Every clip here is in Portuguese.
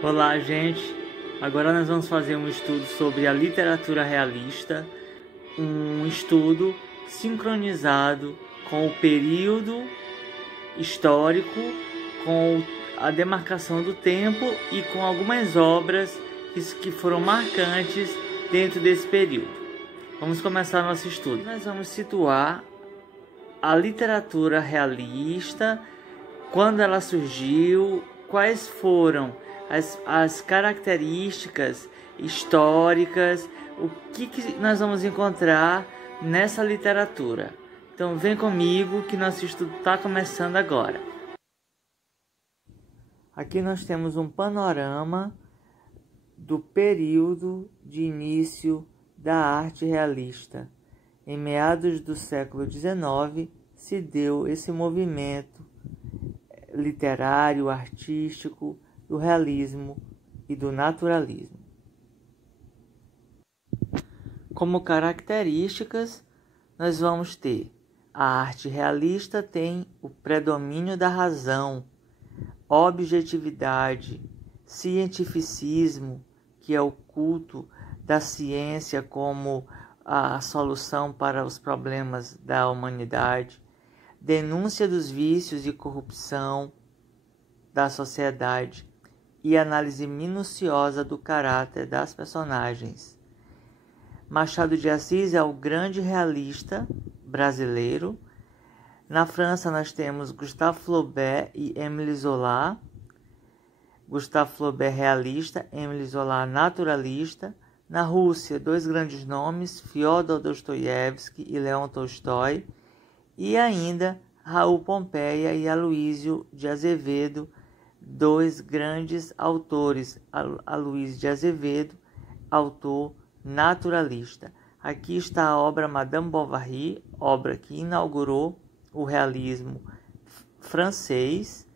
Olá, gente! Agora nós vamos fazer um estudo sobre a literatura realista, um estudo sincronizado com o período histórico, com a demarcação do tempo e com algumas obras que foram marcantes dentro desse período. Vamos começar nosso estudo. Nós vamos situar a literatura realista, quando ela surgiu, quais foram as características históricas, o que nós vamos encontrar nessa literatura. Então vem comigo que nosso estudo está começando agora. Aqui nós temos um panorama do período de início da arte realista. Em meados do século XIX se deu esse movimento literário, artístico, do realismo e do naturalismo. Como características, nós vamos ter a arte realista tem o predomínio da razão, objetividade, cientificismo, que é o culto da ciência como a solução para os problemas da humanidade, denúncia dos vícios e corrupção da sociedade e análise minuciosa do caráter das personagens. Machado de Assis é o grande realista brasileiro. Na França nós temos Gustave Flaubert e Émile Zola. Gustave Flaubert realista, Émile Zola naturalista. Na Rússia, dois grandes nomes, Fyodor Dostoiévski e Leon Tolstói. E ainda Raul Pompeia e Aloísio de Azevedo, dois grandes autores. Aloísio de Azevedo, autor naturalista. Aqui está a obra Madame Bovary, obra que inaugurou o realismo francês.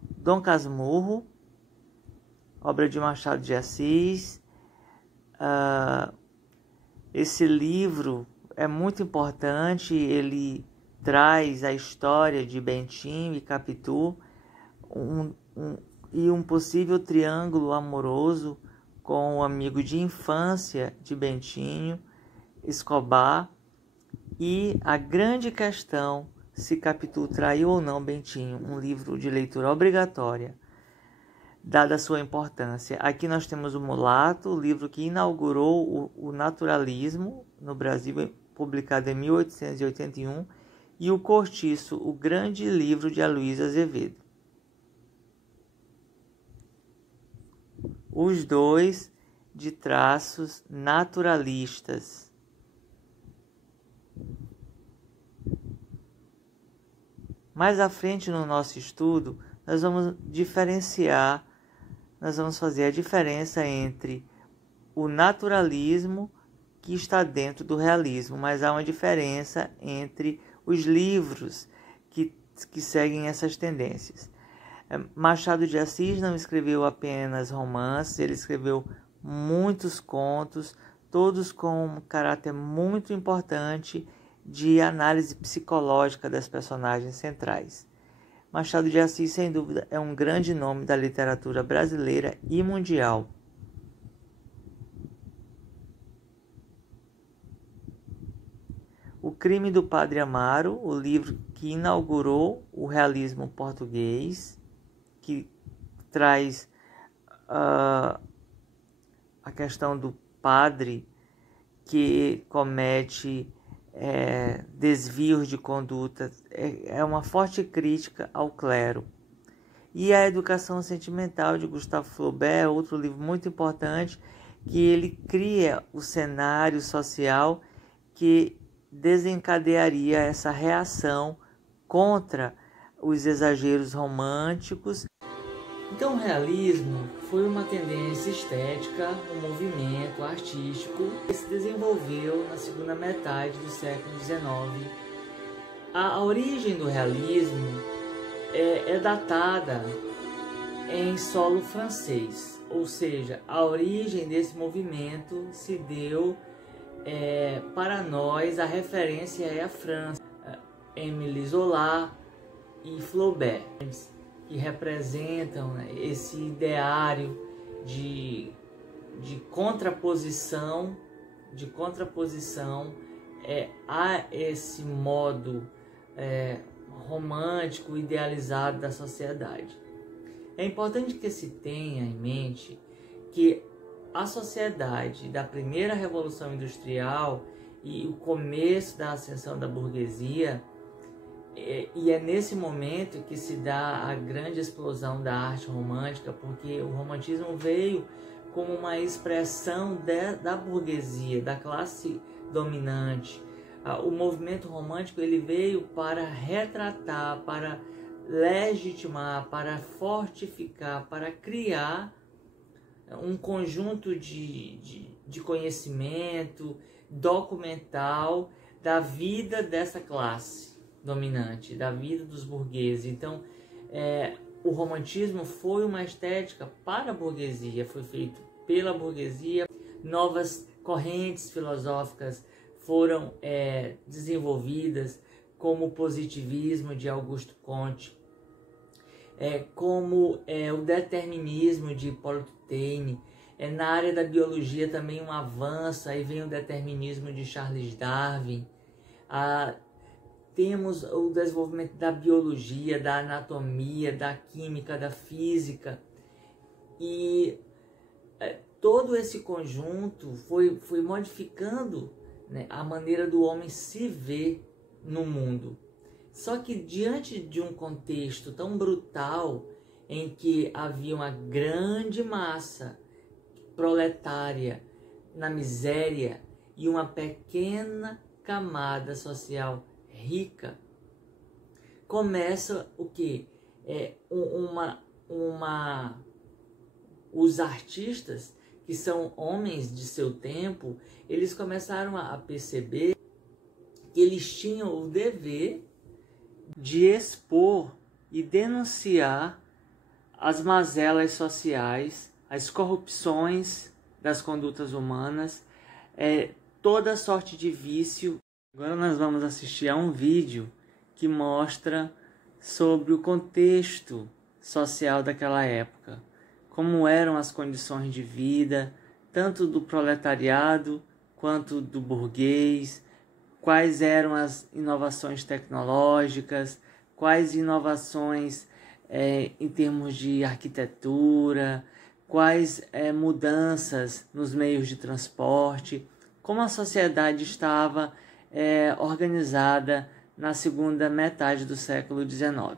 Dom Casmurro, obra de Machado de Assis. Esse livro é muito importante, ele traz a história de Bentinho e Capitu e um possível triângulo amoroso com o amigo de infância de Bentinho, Escobar, e a grande questão se Capitu traiu ou não Bentinho, um livro de leitura obrigatória, dada a sua importância. Aqui nós temos o Mulato, o livro que inaugurou o naturalismo no Brasil, publicado em 1881, e o Cortiço, o grande livro de Aloísio Azevedo. Os dois de traços naturalistas. Mais à frente no nosso estudo, nós vamos fazer a diferença entre o naturalismo que está dentro do realismo, mas há uma diferença entre os livros que seguem essas tendências. Machado de Assis não escreveu apenas romances, ele escreveu muitos contos, todos com um caráter muito importante de análise psicológica das personagens centrais. Machado de Assis, sem dúvida, é um grande nome da literatura brasileira e mundial. O Crime do Padre Amaro, o livro que inaugurou o realismo português, que traz a questão do padre que comete desvios de conduta, é uma forte crítica ao clero. E a Educação Sentimental, de Gustave Flaubert, outro livro muito importante, que ele cria o cenário social que desencadearia essa reação contra os exageros românticos. Então o realismo foi uma tendência estética, um movimento artístico que se desenvolveu na segunda metade do século XIX. A origem do realismo é datada em solo francês, ou seja, a origem desse movimento se deu, para nós, a referência é a França, Émile Zola e Flaubert. que representam, né, esse ideário de contraposição, a esse modo romântico, idealizado da sociedade. É importante que se tenha em mente que a sociedade da primeira Revolução Industrial e o começo da ascensão da burguesia, e é nesse momento que se dá a grande explosão da arte romântica, porque o romantismo veio como uma expressão da burguesia, da classe dominante. O movimento romântico ele veio para retratar, para legitimar, para fortificar, para criar um conjunto de conhecimento documental da vida dessa classe dominante, da vida dos burgueses. Então, o romantismo foi uma estética para a burguesia, foi feito pela burguesia. Novas correntes filosóficas foram desenvolvidas, como o positivismo de Augusto Comte, como o determinismo de Hipólito Taine. Na área da biologia também um avanço, aí vem o determinismo de Charles Darwin. Temos o desenvolvimento da biologia, da anatomia, da química, da física. E todo esse conjunto foi modificando, né, a maneira do homem se ver no mundo. Só que diante de um contexto tão brutal, em que havia uma grande massa proletária na miséria e uma pequena camada social rica, começa o que? Os artistas, que são homens de seu tempo, eles começaram a perceber que eles tinham o dever de expor e denunciar as mazelas sociais, as corrupções das condutas humanas, toda sorte de vício. Agora nós vamos assistir a um vídeo que mostra sobre o contexto social daquela época, como eram as condições de vida, tanto do proletariado quanto do burguês, quais eram as inovações tecnológicas, quais inovações em termos de arquitetura, quais mudanças nos meios de transporte, como a sociedade estava organizada na segunda metade do século XIX.